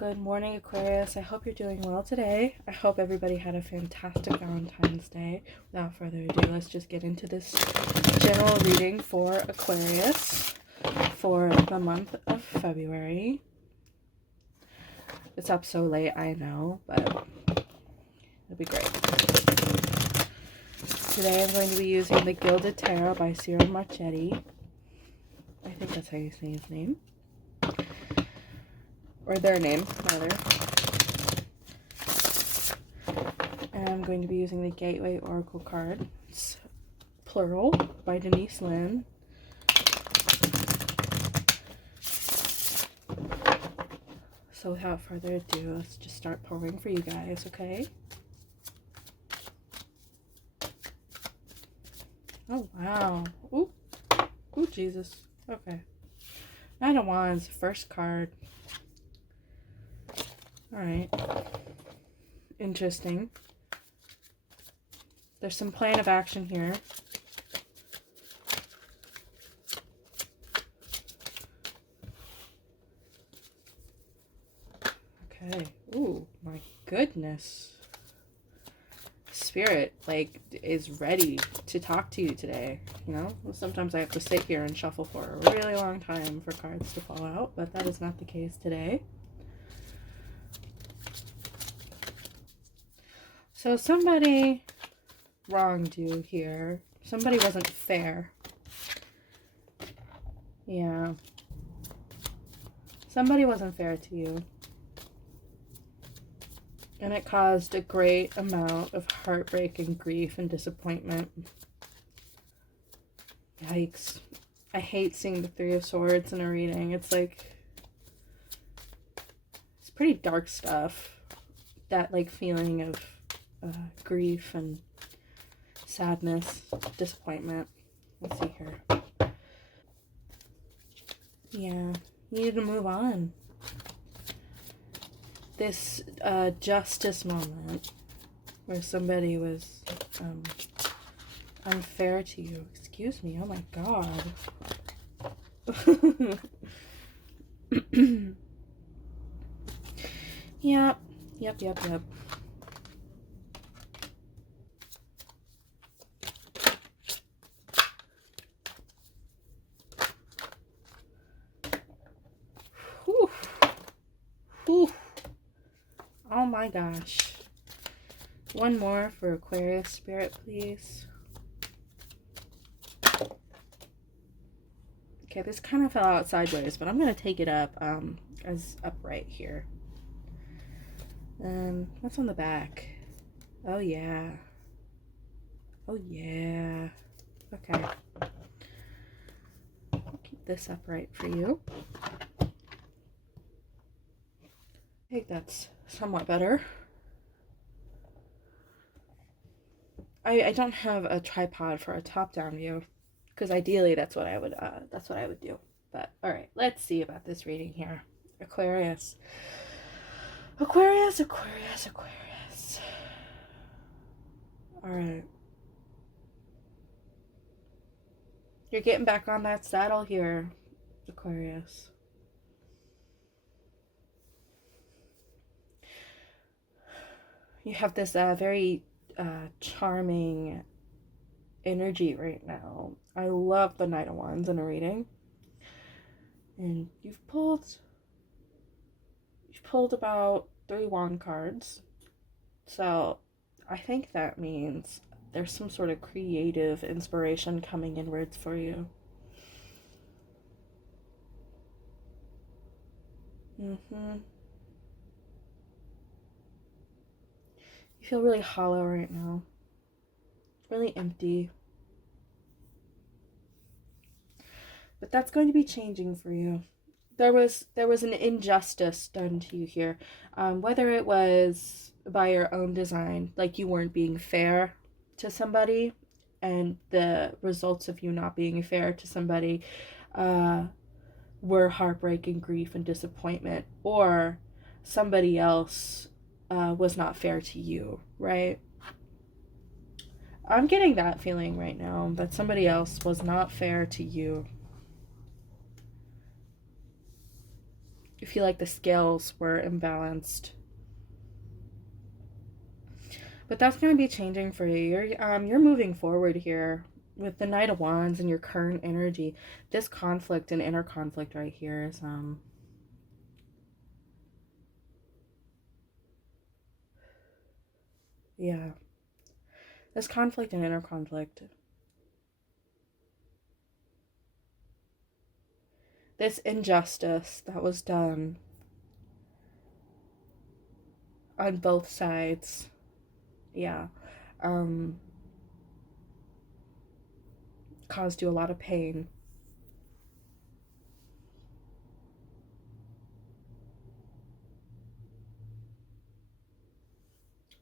Good morning, Aquarius. I hope you're doing well today. I hope everybody had a fantastic Valentine's Day. Without further ado, let's just get into this general reading for Aquarius for the month of February. It's up so late, I know, but it'll be great. Today I'm going to be using the Gilded Tarot by Cyril Marchetti. I think that's how you say his name. Or their name, rather. And I'm going to be using the Gateway Oracle cards, plural, by Denise Lynn. So without further ado, let's just start pouring for you guys, okay? Oh, wow. Ooh. Ooh, Jesus. Okay. Knight of Wands, first card. Alright. Interesting. There's some plan of action here. Okay. Ooh, my goodness. Spirit, like, is ready to talk to you today. You know? Sometimes I have to sit here and shuffle for a really long time for cards to fall out, but that is not the case today. So somebody wronged you here. Somebody wasn't fair. Yeah. Somebody wasn't fair to you. And it caused a great amount of heartbreak and grief and disappointment. Yikes. I hate seeing the Three of Swords in a reading. It's like, it's pretty dark stuff. That like feeling of grief and sadness, disappointment. Let's see here. Yeah, you need to move on. This justice moment where somebody was unfair to you. Excuse me, oh my god. Yep. Whew. Whew. Oh my gosh. One more for Aquarius Spirit, please. Okay, this kind of fell out sideways, but I'm going to take it up as upright here. What's on the back? Oh, yeah. Oh, yeah. Okay. I'll keep this upright for you. I think that's somewhat better. I don't have a tripod for a top-down view, because ideally that's what I would do. But all right, let's see about this reading here. Aquarius. Aquarius. All right. You're getting back on that saddle here, Aquarius. You have this very charming energy right now. I love the Knight of Wands in a reading. And you've pulled about 3 wand cards. So I think that means there's some sort of creative inspiration coming inwards for you. You feel really hollow right now. Really empty. But that's going to be changing for you. There was an injustice done to you here. Whether it was by your own design, like you weren't being fair to somebody, and the results of you not being fair to somebody were heartbreak and grief and disappointment, or somebody else was not fair to you, right? I'm getting that feeling right now, that somebody else was not fair to you. You feel like the scales were imbalanced. But that's going to be changing for you. You're moving forward here with the Knight of Wands and your current energy. This conflict and inner conflict right here is yeah. This conflict and inner conflict. This injustice that was done on both sides. Yeah. Caused you a lot of pain.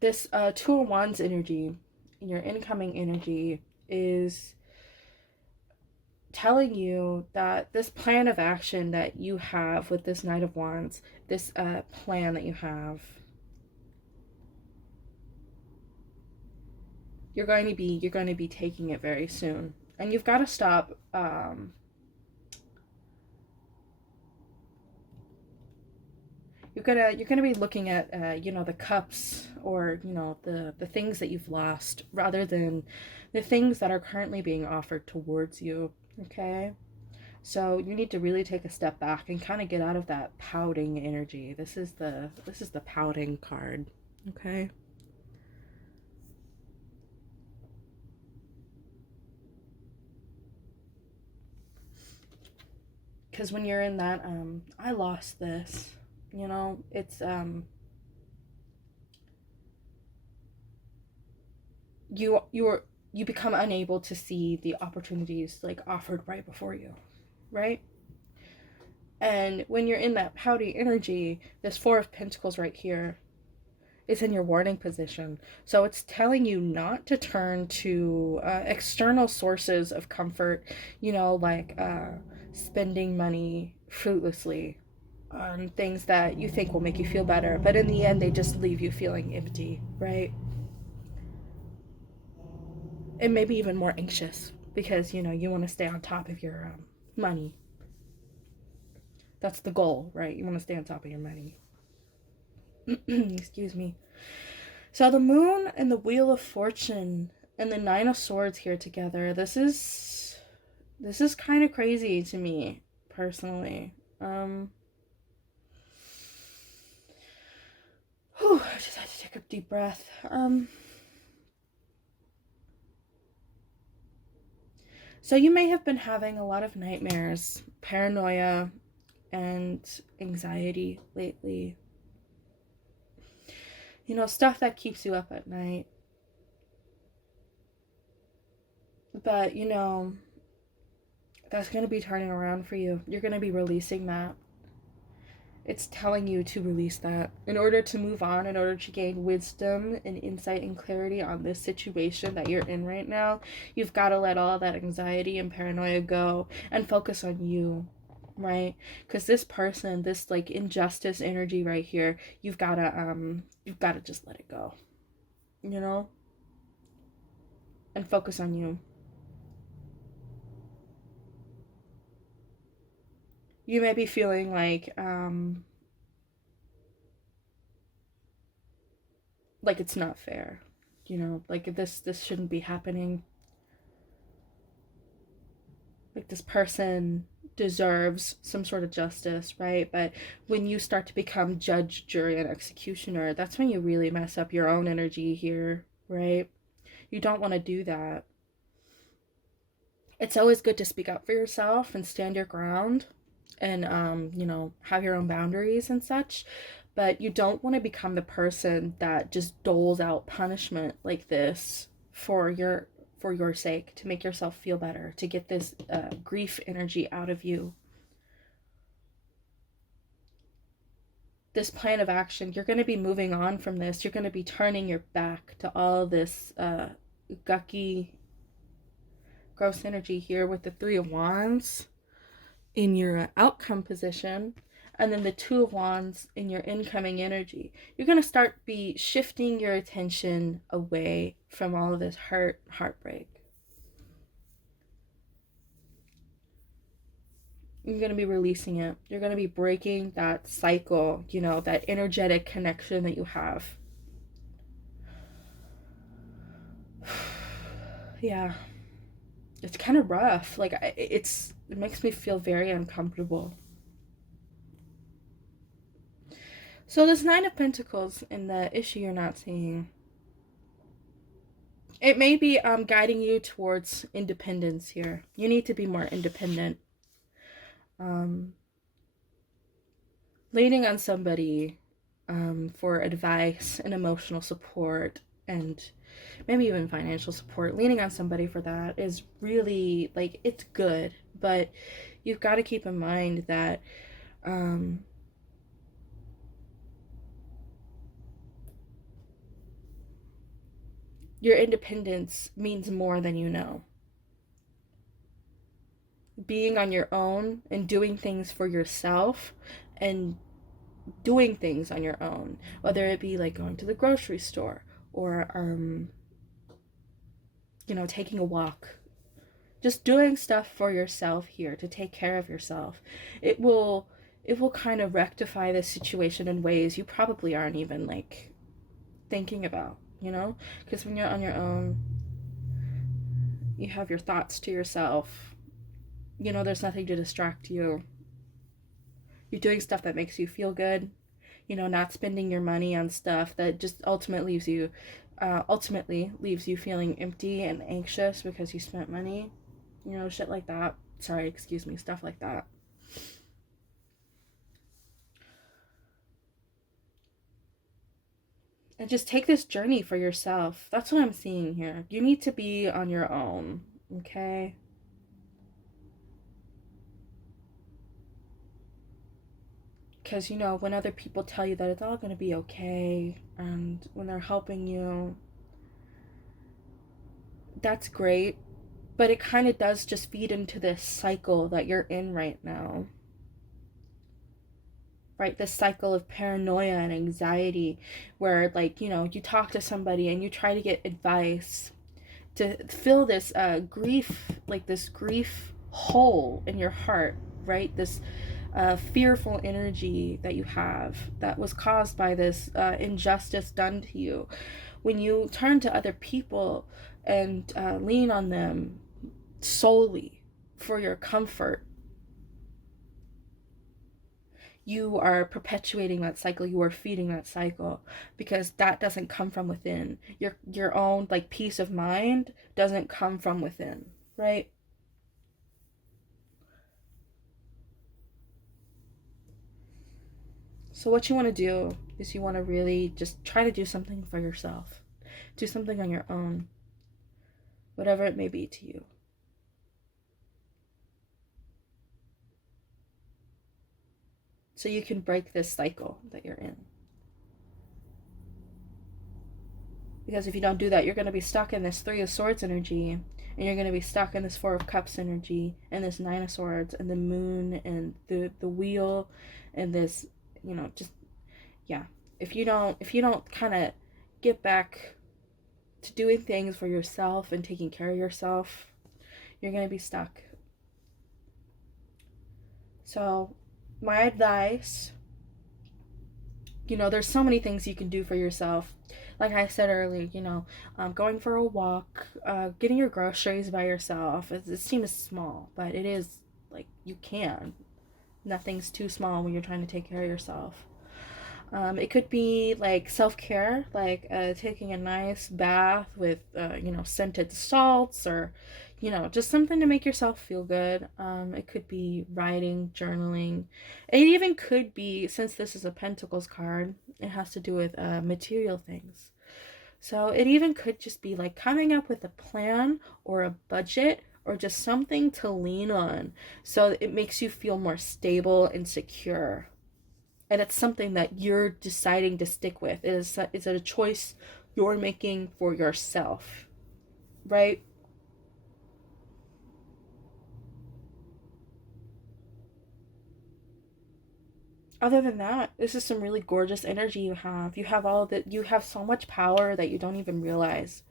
This Two of Wands energy, your incoming energy, is telling you that this plan of action that you have with this Knight of Wands, this plan that you have, you're going to be taking it very soon, and you've got to stop. You're gonna be looking at the cups, or the things that you've lost, rather than the things that are currently being offered towards you. Okay. So you need to really take a step back and kind of get out of that pouting energy. This is the pouting card. Okay. Because when you're in that I lost this, it's you become unable to see the opportunities like offered right before you, right? And when you're in that pouty energy, this Four of Pentacles right here is in your warning position. So it's telling you not to turn to external sources of comfort, like spending money fruitlessly on things that you think will make you feel better. But in the end, they just leave you feeling empty, right? And maybe even more anxious because, you want to stay on top of your money. That's the goal, right? You want to stay on top of your money. Excuse me. So the Moon and the Wheel of Fortune and the Nine of Swords here together. This is kind of crazy to me personally. I just had to take a deep breath. So you may have been having a lot of nightmares, paranoia, and anxiety lately. Stuff that keeps you up at night. But, that's going to be turning around for you. You're going to be releasing that. It's telling you to release that. In order to move on, in order to gain wisdom and insight and clarity on this situation that you're in right now, you've got to let all that anxiety and paranoia go and focus on you, right? Because this person, this like injustice energy right here, you've got to just let it go, and focus on you. You may be feeling like it's not fair, like this shouldn't be happening. Like this person deserves some sort of justice, right? But when you start to become judge, jury, and executioner, that's when you really mess up your own energy here, right? You don't want to do that. It's always good to speak up for yourself and stand your ground and have your own boundaries and such, but you don't want to become the person that just doles out punishment like this for your sake, to make yourself feel better, to get this grief energy out of you. This plan of action, you're going to be moving on from this. You're going to be turning your back to all this gucky, gross energy here with the Three of Wands in your outcome position, and then the Two of Wands in your incoming energy. You're going to start be shifting your attention away from all of this heartbreak. You're going to be releasing it. You're going to be breaking that cycle, you know, that energetic connection that you have. Yeah. It's kind of rough. Like, it makes me feel very uncomfortable. So this Nine of Pentacles and the issue you're not seeing, it may be guiding you towards independence here. You need to be more independent. Um, Leaning on somebody for advice and emotional support and maybe even financial support, leaning on somebody for that is really, like, it's good. But you've got to keep in mind that your independence means more than you know. Being on your own and doing things for yourself and doing things on your own, whether it be like going to the grocery store or you know, taking a walk, just doing stuff for yourself here to take care of yourself, it will kind of rectify the situation in ways you probably aren't even like thinking about, you know, because when you're on your own, you have your thoughts to yourself, you know, there's nothing to distract you. You're doing stuff that makes you feel good, you know, not spending your money on stuff that just ultimately leaves you feeling empty and anxious because you spent money, you know, shit like that. Sorry, excuse me, stuff like that. And just take this journey for yourself. That's what I'm seeing here. You need to be on your own, okay? Because, you know, when other people tell you that it's all going to be okay, and when they're helping you, that's great. But it kind of does just feed into this cycle that you're in right now. Right? This cycle of paranoia and anxiety where, like, you know, you talk to somebody and you try to get advice to fill this grief, like this grief hole in your heart, right? This fearful energy that you have that was caused by this injustice done to you. When you turn to other people and lean on them solely for your comfort, you are perpetuating that cycle. You are feeding that cycle, because that doesn't come from within. Your own, like, peace of mind doesn't come from within, right? So what you want to do is you want to really just try to do something for yourself. Do something on your own, whatever it may be to you. So you can break this cycle that you're in. Because if you don't do that, you're going to be stuck in this Three of Swords energy, and you're going to be stuck in this Four of Cups energy, and this Nine of Swords, and the moon, and the wheel, and this, you know, just, yeah. If you don't kind of get back to doing things for yourself and taking care of yourself, you're going to be stuck. So my advice, you know, there's so many things you can do for yourself. Like I said earlier, you know, going for a walk, getting your groceries by yourself. It seems small, but it is, like, you can. Nothing's too small when you're trying to take care of yourself. It could be like self-care, like taking a nice bath with, you know, scented salts, or, you know, just something to make yourself feel good. It could be writing, journaling. It even could be, since this is a Pentacles card, it has to do with material things. So it even could just be like coming up with a plan or a budget or just something to lean on, so it makes you feel more stable and secure. And it's something that you're deciding to stick with. It's a choice you're making for yourself, right? Other than that, this is some really gorgeous energy you have. You have all that. You have so much power that you don't even realize,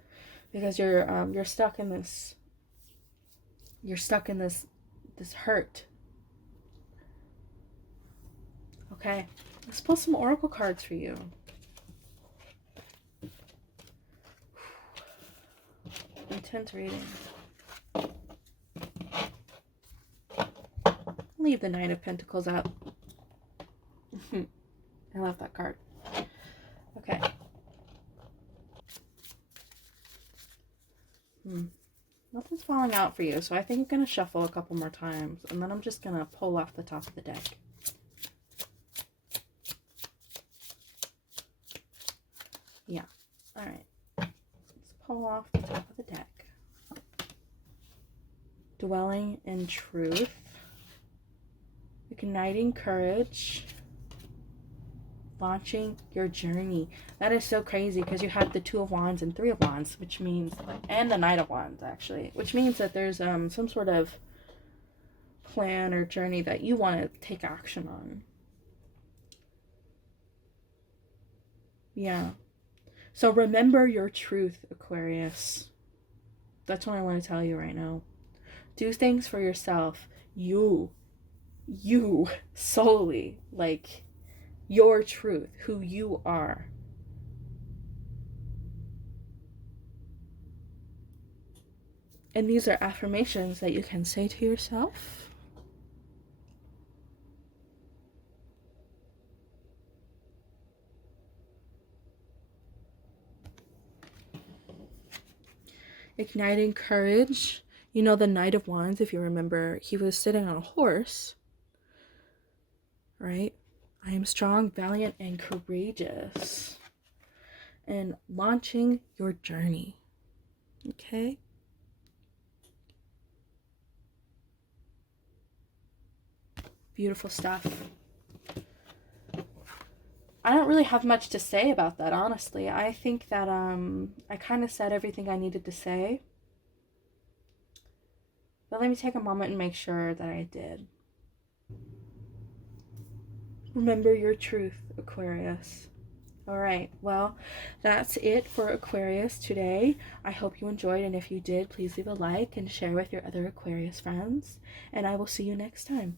because you're stuck in this. You're stuck in this hurt. Okay, let's pull some oracle cards for you. Intense reading. Leave the Knight of Pentacles out. I love that card. Okay. Nothing's falling out for you, so I think I'm going to shuffle a couple more times, and then I'm just going to pull off the top of the deck. Yeah. All right. Let's pull off the top of the deck. Dwelling in truth. Igniting courage. Launching your journey. That is so crazy because you had the Two of Wands and Three of Wands, which means, and the Knight of Wands actually, which means that there's some sort of plan or journey that you want to take action on. Yeah. So remember your truth, Aquarius. That's what I want to tell you right now. Do things for yourself. You solely, like your truth, who you are. And these are affirmations that you can say to yourself. Igniting courage. You know, the Knight of Wands, if you remember, he was sitting on a horse, right? I am strong, valiant, and courageous. And launching your journey. Okay? Beautiful stuff. I don't really have much to say about that, honestly. I think that I kind of said everything I needed to say. But let me take a moment and make sure that I did. Remember your truth, Aquarius. Alright, well, that's it for Aquarius today. I hope you enjoyed, and if you did, please leave a like and share with your other Aquarius friends. And I will see you next time.